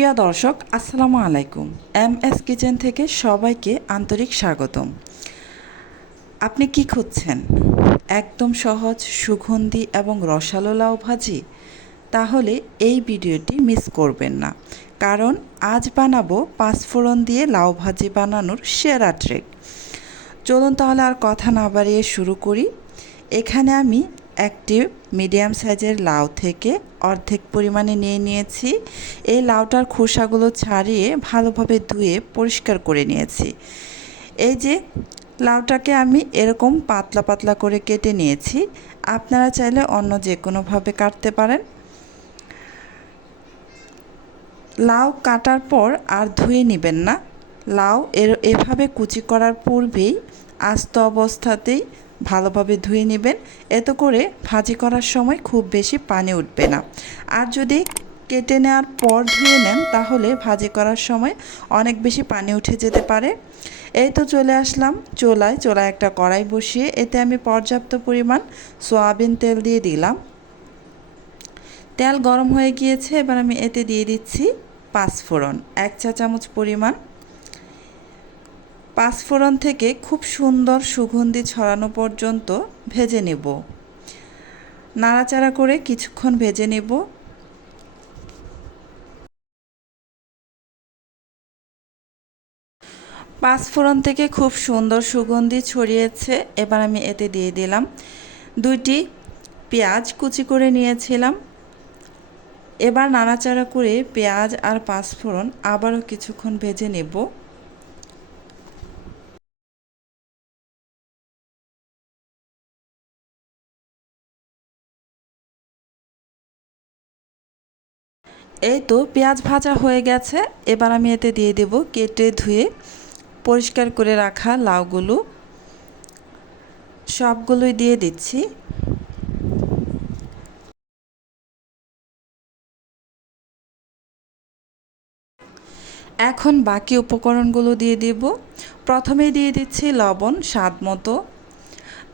প্রিয় দর্শক, আসসালামু আলাইকুম। এম এস কিচেন থেকে সবাইকে আন্তরিক স্বাগতম। আপনি কি খুঁজছেন? একদম সহজ, সুগন্ধি এবং রসালো লাউ ভাজি? তাহলে এই ভিডিওটি মিস করবেন না। কারণ আজ বানাবো পাঁচফোড়ন দিয়ে লাউ ভাজি বানানোর সেরা ট্রেক চলুন তাহলে আর কথা না বাড়িয়ে শুরু করি। এখানে আমি একটি মিডিয়াম সাইজের লাউ থেকে অর্ধেক পরিমাণে নিয়ে নিয়েছি। এই লাউটার খোসাগুলো ছাড়িয়ে ভালোভাবে ধুয়ে পরিষ্কার করে নিয়েছি। এই যে লাউটাকে আমি এরকম পাতলা পাতলা করে কেটে নিয়েছি। আপনারা চাইলে অন্য যে কোনোভাবে কাটতে পারেন। লাউ কাটার পর আর ধুয়ে নেবেন না। লাউ এর এভাবে কুচি করার পূর্বেই আস্ত অবস্থাতেই ভালোভাবে ধুয়ে নেবেন। এতে করে ভাজি করার সময় খুব বেশি পানি উঠবে না। আর যদি কেটে নেওয়ার পর ধুয়ে নেন, তাহলে ভাজি করার সময় অনেক বেশি পানি উঠে যেতে পারে। এই তো চলে আসলাম চোলায়। চোলায় একটা কড়াই বসিয়ে এতে আমি পর্যাপ্ত পরিমাণ সয়াবিন তেল দিয়ে দিলাম। তেল গরম হয়ে গিয়েছে, এবার আমি এতে দিয়ে দিচ্ছি পাঁচফোড়ন, এক চা চামচ পরিমাণ পাঁচফোড়ন থেকে খুব সুন্দর সুগন্ধি ছড়ানো পর্যন্ত ভেজে নেব। নাড়াচাড়া করে কিছুক্ষণ ভেজে নেব। পাঁচফোড়ন থেকে খুব সুন্দর সুগন্ধি ছড়িয়েছে, এবার আমি এতে দিয়ে দিলাম দুইটি পেঁয়াজ কুচি করে নিয়েছিলাম। এবার নাড়াচাড়া করে পেঁয়াজ আর পাঁচফোড়ন আবারও কিছুক্ষণ ভেজে নেব। এই তো পেঁয়াজ ভাজা হয়ে গেছে। এবার আমি এতে দিয়ে দেব কেটে ধুয়ে পরিষ্কার করে রাখা লাউগুলো। সবগুলোই দিয়ে দিচ্ছি। এখন বাকি উপকরণগুলো দিয়ে দিব। প্রথমে দিয়ে দিচ্ছি লবণ, স্বাদ মতো।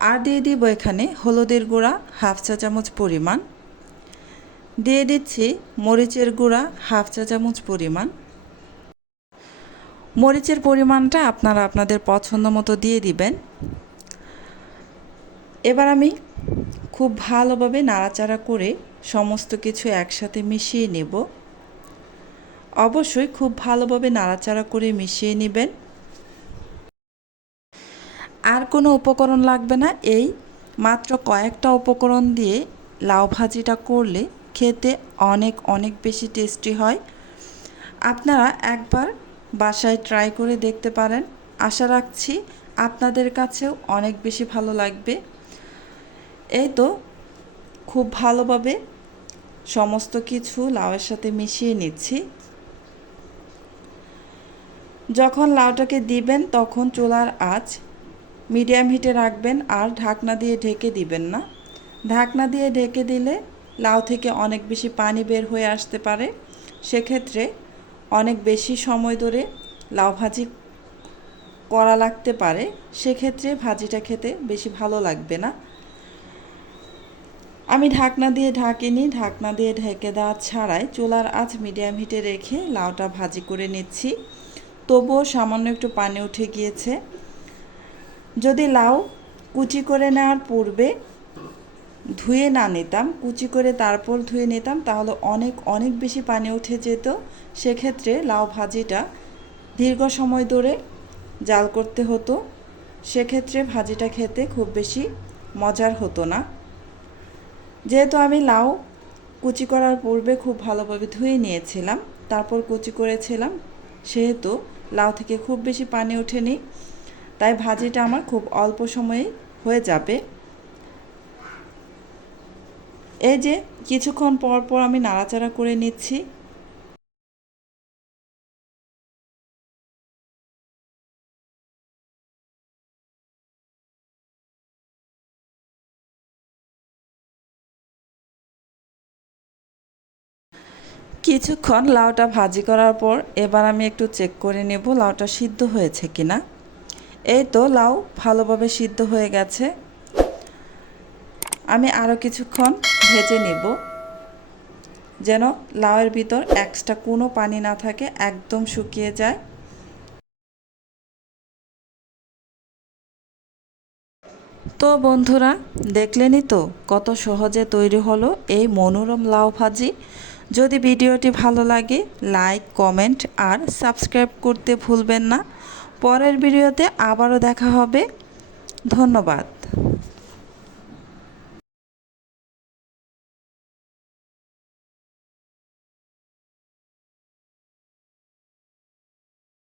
আর দিয়ে দিব এখানে হলুদের গুঁড়া, হাফ চা চামচ পরিমাণ। দিয়ে দিচ্ছি মরিচের গুঁড়া হাফ চা চামচ পরিমাণ। মরিচের পরিমাণটা আপনারা আপনাদের পছন্দ মতো দিয়ে দিবেন। এবার আমি খুব ভালোভাবে নাড়াচাড়া করে সমস্ত কিছু একসাথে মিশিয়ে নেব। অবশ্যই খুব ভালোভাবে নাড়াচাড়া করে মিশিয়ে নেবেন। আর কোনো উপকরণ লাগবে না, এই মাত্র কয়েকটা উপকরণ দিয়ে লাউ ভাজিটা করলে খেতে অনেক অনেক বেশি টেস্টি হয়। আপনারা একবার বাসায় ট্রাই করে দেখতে পারেন। আশা রাখছি আপনাদের কাছেও অনেক বেশি ভালো লাগবে। এই তো খুব ভালোভাবে সমস্ত কিছু লাউয়ের সাথে মিশিয়ে নিচ্ছি। যখন লাউটাকে দিবেন তখন চুলার আঁচ মিডিয়াম হিটে রাখবেন আর ঢাকনা দিয়ে ঢেকে দিবেন না। ঢাকনা দিয়ে ঢেকে দিলে লাউ থেকে অনেক বেশি পানি বের হয়ে আসতে পারে। সেক্ষেত্রে অনেক বেশি সময় ধরে লাউ ভাজি করা লাগতে পারে। সেক্ষেত্রে ভাজিটা খেতে বেশি ভালো লাগবে না। আমি ঢাকনা দিয়ে ঢাকিনি। ঢাকনা দিয়ে ঢেকে দেওয়া ছাড়াই চুলার আঁচ মিডিয়াম হিটে রেখে লাউটা ভাজি করে নিচ্ছি। তবুও সামান্য একটু পানি উঠে গিয়েছে। যদি লাউ কুচি করে নেওয়ার পূর্বে ধুয়ে না নিতাম, কুচি করে তারপর ধুয়ে নিতাম, তাহলে অনেক অনেক বেশি পানি উঠে যেত। সেক্ষেত্রে লাউ ভাজিটা দীর্ঘ সময় ধরে জাল করতে হতো। সেক্ষেত্রে ভাজিটা খেতে খুব বেশি মজার হতো না। যেহেতু আমি লাউ কুচি করার পূর্বে খুব ভালোভাবে ধুয়ে নিয়েছিলাম, তারপর কুচি করেছিলাম, সেহেতু লাউ থেকে খুব বেশি পানি ওঠেনি, তাই ভাজিটা আমার খুব অল্প সময়ে হয়ে যাবে। এই যে, কিছুক্ষণ পর পর আমি নাড়াচাড়া করে নিচ্ছি। কিছুক্ষণ লাউটা ভাজি করার পর এবার আমি একটু চেক করে নেব লাউটা সিদ্ধ হয়েছে কিনা। এই তো লাউ ভালোভাবে সিদ্ধ হয়ে গেছে। আমি আরও কিছুক্ষণ ভেজে নেব। যেন লাউয়ের ভিতর এক্সট্রা কোনো পানি না থাকে, একদম শুকিয়ে যায়। তো বন্ধুরা, দেখলেনই তো কত সহজে তৈরি হলো এই মনোরম লাউ ভাজি। যদি ভিডিওটি ভালো লাগে লাইক কমেন্ট আর সাবস্ক্রাইব করতে ভুলবেন না। পরের ভিডিওতে আবারও দেখা হবে। ধন্যবাদ।